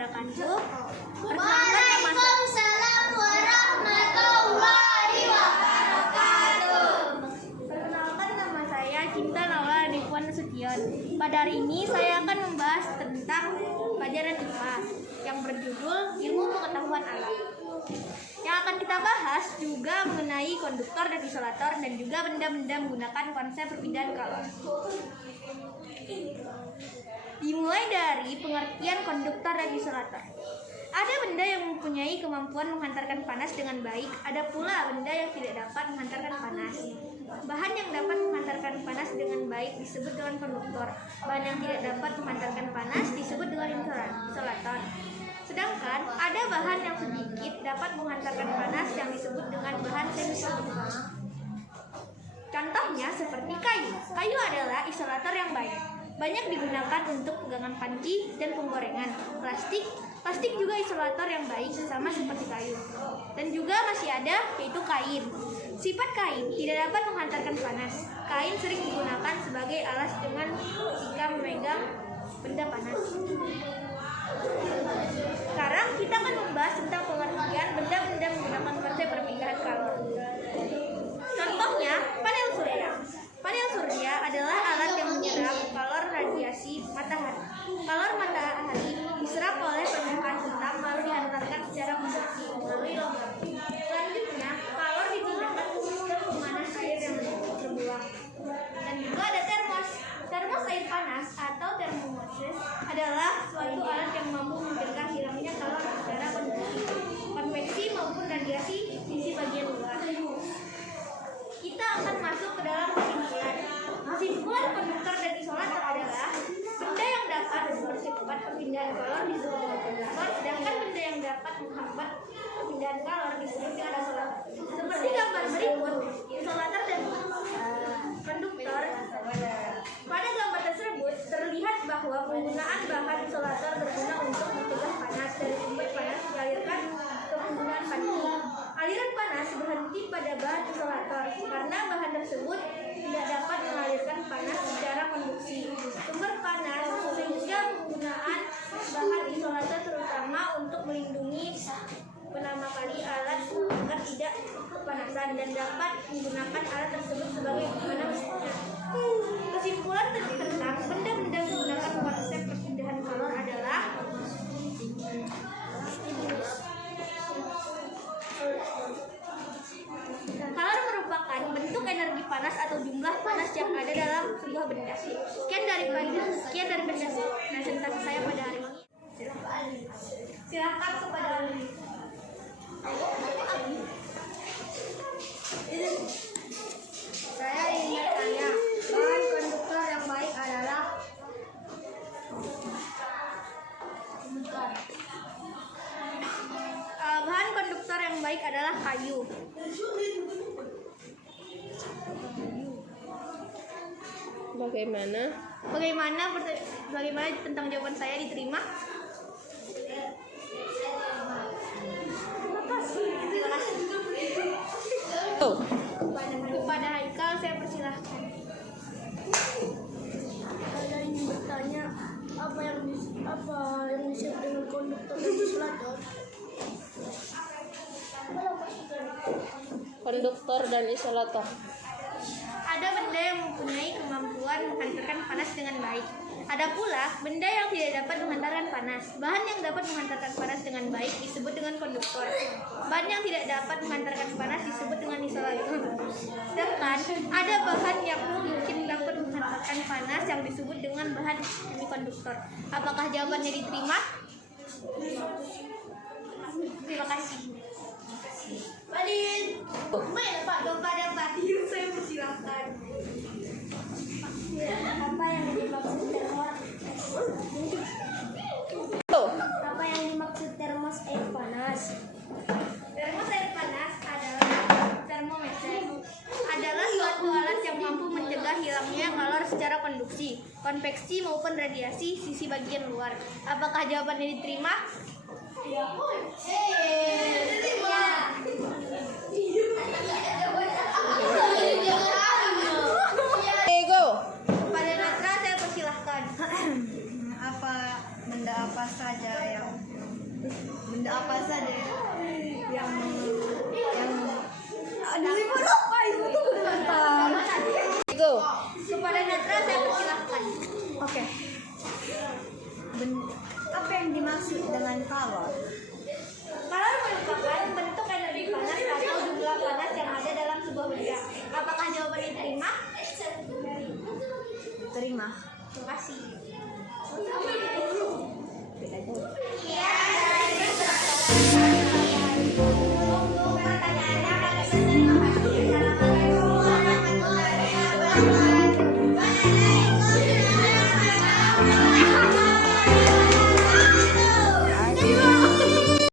wabarakatuh. Waalaikumsalam warahmatullahi wabarakatuh. Perkenalkan, nama saya Cinta Nawal Depuan Sution. Pada hari ini saya akan membahas tentang pelajaran IPA yang berjudul Ilmu Pengetahuan Alam. Yang akan kita bahas juga mengenai konduktor dan isolator dan juga benda-benda menggunakan konsep perpindahan kalor. Dimulai dari pengertian konduktor dan isolator. Ada benda yang mempunyai kemampuan menghantarkan panas dengan baik, ada pula benda yang tidak dapat menghantarkan panas. Bahan yang dapat menghantarkan panas dengan baik disebut dengan konduktor. Bahan yang tidak dapat menghantarkan panas disebut dengan isolator. Sedangkan ada bahan yang sedikit dapat menghantarkan panas yang disebut dengan bahan semikonduktor. Contohnya seperti kayu. Kayu adalah isolator yang baik. Banyak digunakan untuk pegangan panci dan penggorengan. Plastik juga isolator yang baik, sama seperti kayu. Dan juga masih ada yaitu kain. Sifat kain tidak dapat menghantarkan panas. Kain sering digunakan sebagai alas dengan jika memegang benda panas. Sekarang kita akan membahas tentang pengertian benda-benda menggunakan konsep perpindahan kalor. Contohnya panel surya. Panel surya adalah alat yang menyerap kalor radiasi matahari. Kalor matahari diserap oleh permukaan hitam lalu dihantarkan secara konveksi melalui logam. Selanjutnya, kalor dipindahkan ke sistem pemanas air yang terbuang. Dan juga ada termos. Termos air panas atau termometer adalah suatu alat yang mampu mencegah hilangnya kalor secara konveksi maupun radiasi sisi bagian luar. Kita akan masuk ke dalam kesimpulan. Kesimpulan konduktor dan isolator adalah benda yang dapat mempercepat perpindahan kalor disebut dengan konduktor, sedangkan benda yang dapat menghambat perpindahan kalor disebut dengan isolator. Seperti gambar berikut, isolator dan konduktor. Pada gambar tersebut terlihat bahwa penggunaan bahan isolator berguna untuk mencegah panas dari sumber panas dialirkan ke penggunaan panci. Aliran panas berhenti pada bahan isolator karena bahan tersebut tidak dapat mengalirkan panas secara konduksi. Sumber panas sehingga penggunaan bahan isolator terutama untuk melindungi pertama kali alat agar tidak kepanasan dan dapat menggunakan alat tersebut sebagai panas. Kesimpulan tentang benda-benda menggunakan konsep perpindahan kalor adalah kalor merupakan bentuk energi panas atau jumlah panas yang ada dalam sebuah benda. Sekian dari presentasi saya pada hari ini. Silakan kepada Ali. Saya ingin bertanya, bahan konduktor yang baik adalah Bahan konduktor yang baik adalah kayu. Bagaimana tentang jawaban saya diterima? Terima kasih. Kepada Haikal saya persilahkan. Saya ingin bertanya, apa yang disebut dengan konduktor dan isolator? Konduktor dan isolator. Ada benda yang mempunyai kemampuan menghantarkan panas dengan baik. Ada pula benda yang tidak dapat menghantarkan panas. Bahan yang dapat menghantarkan panas dengan baik disebut dengan konduktor. Bahan yang tidak dapat menghantarkan panas disebut dengan isolator. Sedangkan ada bahan yang mungkin dapat menghantarkan panas yang disebut dengan bahan semikonduktor. Apakah jawabannya diterima? Terima kasih. Balin. Kepada Badir saya persilahkan. Apa yang dimaksud termos? Apa yang dimaksud termos air panas? Termos air panas adalah termometer. Adalah suatu alat yang mampu mencegah hilangnya kalor secara konduksi, konveksi maupun radiasi sisi bagian luar. Apakah jawabannya diterima? Ya. Pada Natra saya persilahkan. Benda apa saja yang apa saja yang aduh ibu lupa ibu tuh bentar. Itu. Kepada Natra saya persilahkan. Oke. Apa yang dimaksud dengan kalor? Kalor merupakan bentuk energi panas atau jumlah panas yang ada dalam sebuah benda. Apakah jawaban diterima? Terima. Terima kasih.